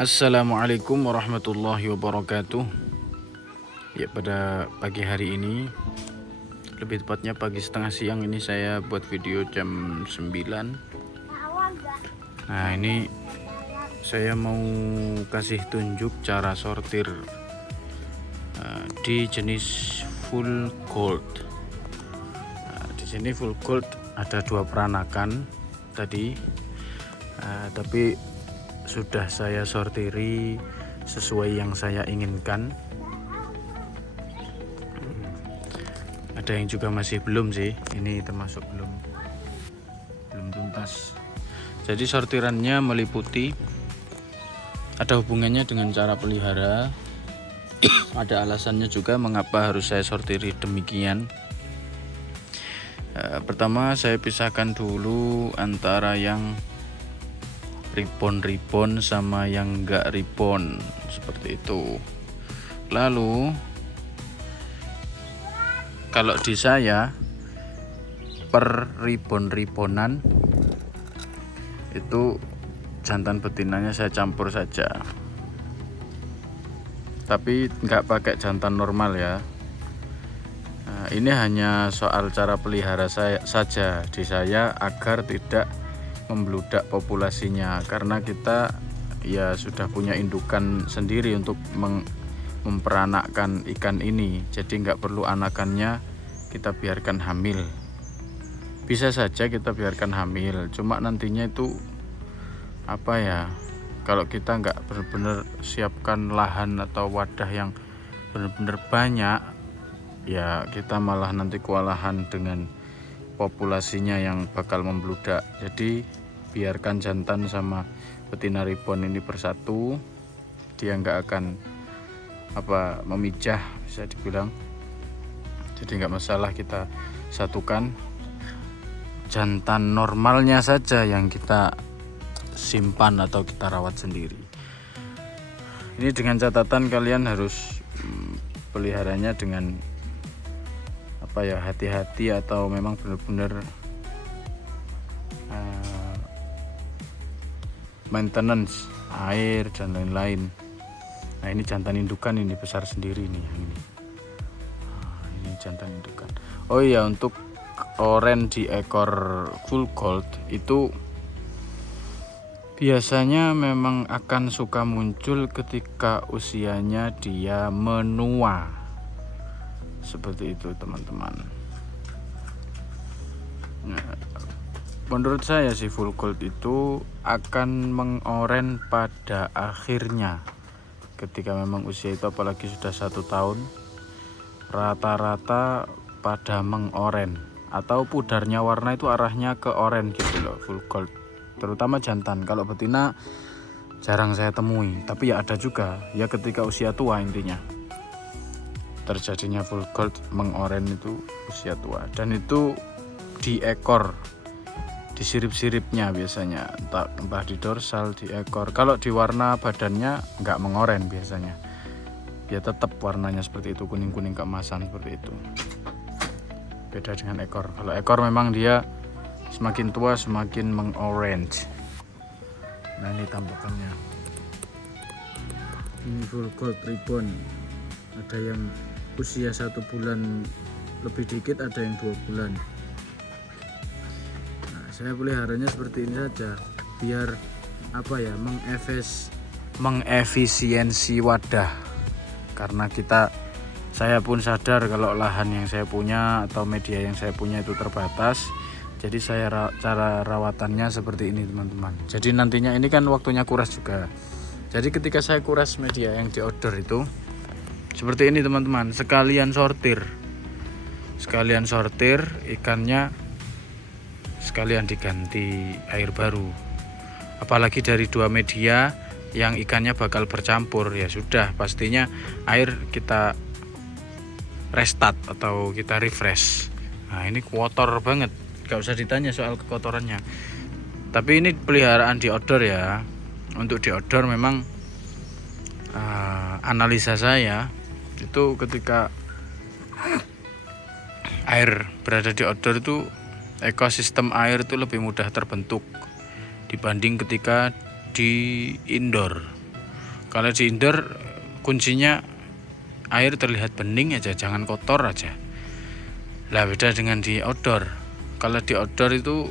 Assalamualaikum warahmatullahi wabarakatuh. Ya, pada pagi hari ini, lebih tepatnya pagi setengah siang ini, saya buat video jam 9. Nah, ini saya mau kasih tunjuk cara sortir di jenis full gold. Di sini full gold ada 2 peranakan tadi, tapi sudah saya sortiri sesuai yang saya inginkan. Ada yang juga masih belum sih, ini termasuk belum tuntas. Jadi sortirannya meliputi, ada hubungannya dengan cara pelihara, ada alasannya juga mengapa harus saya sortiri demikian. Pertama, saya pisahkan dulu antara yang ribbon sama yang enggak ribbon, seperti itu. Lalu kalau di saya per ribbonan itu jantan betinanya saya campur saja, tapi enggak pakai jantan normal ya. Nah, ini hanya soal cara pelihara saya saja di saya agar tidak membludak populasinya, karena kita ya sudah punya indukan sendiri untuk memperanakkan ikan ini, jadi nggak perlu anakannya kita biarkan hamil. Bisa saja kita biarkan hamil, cuma nantinya itu apa ya, kalau kita nggak benar-benar siapkan lahan atau wadah yang benar-benar banyak, ya kita malah nanti kewalahan dengan populasinya yang bakal membludak. Jadi biarkan jantan sama betina ribbon ini bersatu, dia nggak akan memijah, bisa dibilang. Jadi nggak masalah kita satukan. Jantan normalnya saja yang kita simpan atau kita rawat sendiri. Ini dengan catatan kalian harus peliharanya dengan hati-hati, atau memang benar-benar maintenance air dan lain-lain. Nah, ini jantan indukan, ini besar sendiri nih ini. Ini jantan indukan. Oh iya, untuk oren di ekor full gold itu biasanya memang akan suka muncul ketika usianya dia menua. Seperti itu teman-teman. Nah, menurut saya sih full gold itu akan mengoren pada akhirnya, ketika memang usia itu apalagi sudah 1 tahun, rata-rata pada mengoren atau pudarnya warna itu arahnya ke oren gitu loh, full gold, terutama jantan. Kalau betina jarang saya temui, tapi ya ada juga ya ketika usia tua, intinya terjadinya full gold mengoren itu usia tua, dan itu di ekor, di sirip-siripnya biasanya, entah di dorsal, di ekor. Kalau di warna badannya nggak mengoren biasanya, dia tetap warnanya seperti itu, kuning-kuning keemasan seperti itu. Beda dengan ekor. Kalau ekor memang dia semakin tua semakin mengorange. Nah, ini tampakannya. Ini full gold ribbon. Ada yang usia 1 bulan lebih dikit, ada yang 2 bulan. Saya peliharanya seperti ini saja, biar mengefisiensi wadah. Karena saya pun sadar kalau lahan yang saya punya atau media yang saya punya itu terbatas. Jadi cara rawatannya seperti ini teman-teman. Jadi nantinya ini kan waktunya kuras juga. Jadi ketika saya kuras media yang diorder itu seperti ini teman-teman, sekalian sortir ikannya, sekalian diganti air baru. Apalagi dari 2 media yang ikannya bakal bercampur, ya sudah pastinya air kita restart atau kita refresh. Nah, ini kotor banget, gak usah ditanya soal kekotorannya. Tapi ini peliharaan di outdoor ya. Untuk di outdoor memang analisa saya itu ketika air berada di outdoor itu ekosistem air itu lebih mudah terbentuk dibanding ketika di indoor. Kalau di indoor kuncinya air terlihat bening aja, jangan kotor aja. Lah beda dengan di outdoor. Kalau di outdoor itu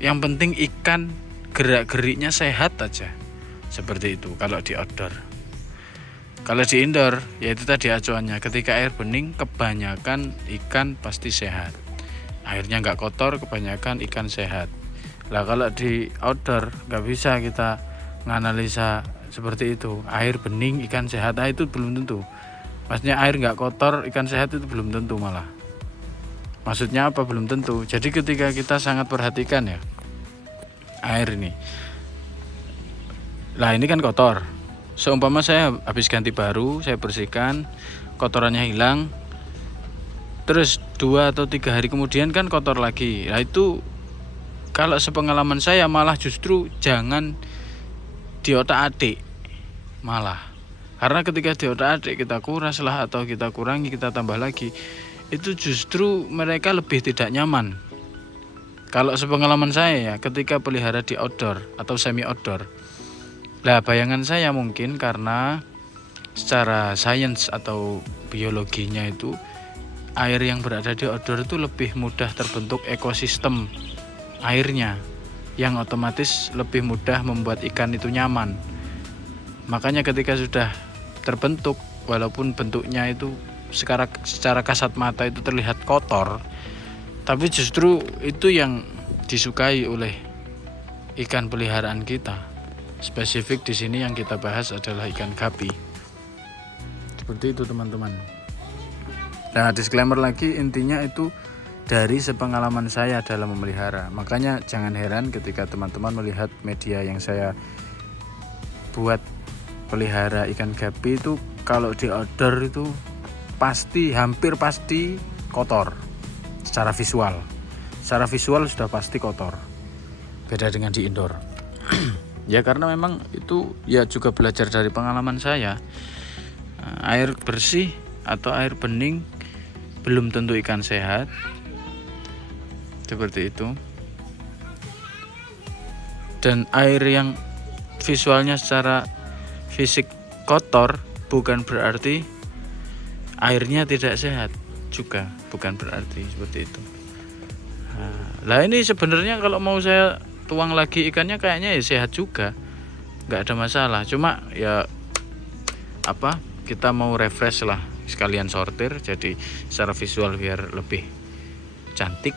yang penting ikan gerak-geriknya sehat aja. Seperti itu kalau di outdoor. Kalau di indoor ya itu tadi acuannya, ketika air bening kebanyakan ikan pasti sehat. Airnya nggak kotor, kebanyakan ikan sehat. Lah kalau di outdoor nggak bisa kita nganalisa seperti itu. Air bening ikan sehat, itu belum tentu. Maksudnya air nggak kotor ikan sehat itu belum tentu malah. Maksudnya apa belum tentu? Jadi ketika kita sangat perhatikan ya air ini. Lah ini kan kotor. Seumpama saya habis ganti baru, saya bersihkan, kotorannya hilang. Terus 2 atau 3 hari kemudian kan kotor lagi. Nah itu kalau sepengalaman saya malah justru jangan diotak-atik malah, karena ketika diotak-atik kita kuras lah atau kita kurangi kita tambah lagi, itu justru mereka lebih tidak nyaman. Kalau sepengalaman saya ya, ketika pelihara di outdoor atau semi outdoor, lah bayangan saya mungkin karena secara sains atau biologinya itu air yang berada di outdoor itu lebih mudah terbentuk ekosistem airnya, yang otomatis lebih mudah membuat ikan itu nyaman. Makanya ketika sudah terbentuk, walaupun bentuknya itu secara kasat mata itu terlihat kotor, tapi justru itu yang disukai oleh ikan peliharaan kita. Spesifik di sini yang kita bahas adalah ikan gapi. Seperti itu teman-teman. Nah, disclaimer lagi, intinya itu dari sepengalaman saya dalam memelihara. Makanya jangan heran ketika teman-teman melihat media yang saya buat pelihara ikan gapi itu, kalau di outdoor itu hampir pasti kotor secara visual. Secara visual sudah pasti kotor. Beda dengan di indoor. Ya karena memang itu ya juga belajar dari pengalaman saya. Air bersih atau air bening belum tentu ikan sehat. Seperti itu. Dan air yang visualnya secara fisik kotor bukan berarti airnya tidak sehat juga, bukan berarti seperti itu. Nah ini sebenarnya kalau mau saya tuang lagi ikannya kayaknya ya sehat juga, nggak ada masalah. Cuma ya kita mau refresh lah, sekalian sortir, jadi secara visual biar lebih cantik.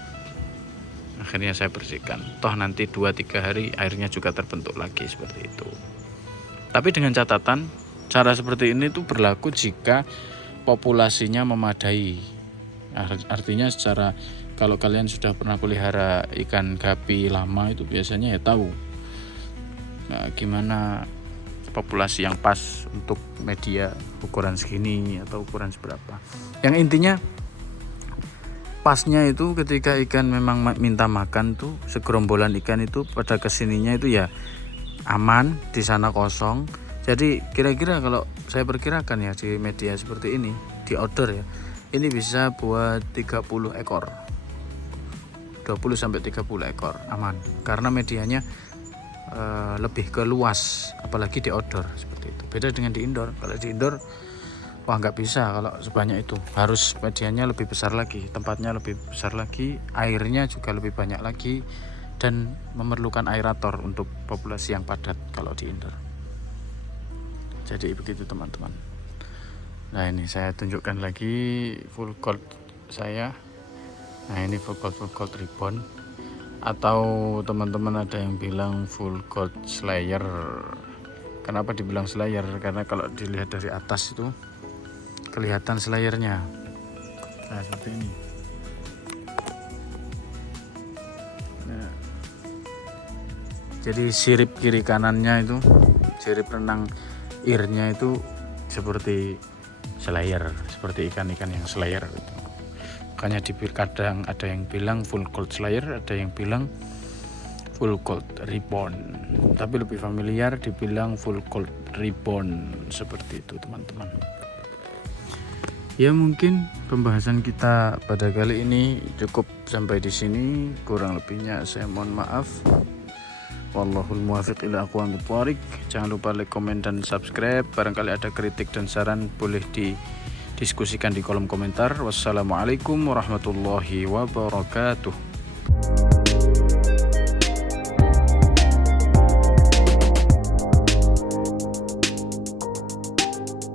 Akhirnya saya bersihkan. Toh nanti 2-3 hari airnya juga terbentuk lagi seperti itu. Tapi dengan catatan, cara seperti ini tuh berlaku jika populasinya memadai. Artinya secara, kalau kalian sudah pernah pelihara ikan gapi lama itu biasanya ya tahu gimana populasi yang pas untuk media ukuran segini atau ukuran seberapa. Yang intinya pasnya itu ketika ikan memang minta makan tuh, segerombolan ikan itu pada kesininya itu ya aman, di sana kosong. Jadi kira-kira kalau saya perkirakan ya di media seperti ini, di outdoor ya, ini bisa buat 30 ekor, 20-30 ekor aman, karena medianya lebih ke luas, apalagi di outdoor seperti itu. Beda dengan di indoor. Kalau di indoor wah nggak bisa kalau sebanyak itu, harus medianya lebih besar lagi, tempatnya lebih besar lagi, airnya juga lebih banyak lagi, dan memerlukan aerator untuk populasi yang padat kalau di indoor. Jadi begitu teman-teman. Nah ini saya tunjukkan lagi full court saya. Nah ini full court ribbon, atau teman-teman ada yang bilang full court slayer. Kenapa dibilang slayer? Karena kalau dilihat dari atas itu kelihatan slayernya. Nah seperti ini. Nah, jadi sirip kiri kanannya itu, sirip renang earnya itu seperti slayer, seperti ikan-ikan yang slayer gitu. Makanya kadang ada yang bilang full court slayer, ada yang bilang full court ribbon, tapi lebih familiar dibilang full court ribbon. Seperti itu teman-teman. Ya mungkin pembahasan kita pada kali ini cukup sampai di sini, kurang lebihnya saya mohon maaf. Wallahul muwaffiq ila aqwamit thoriq. Jangan lupa like, komen, dan subscribe. Barangkali ada kritik dan saran boleh didiskusikan di kolom komentar. Wassalamualaikum warahmatullahi wabarakatuh.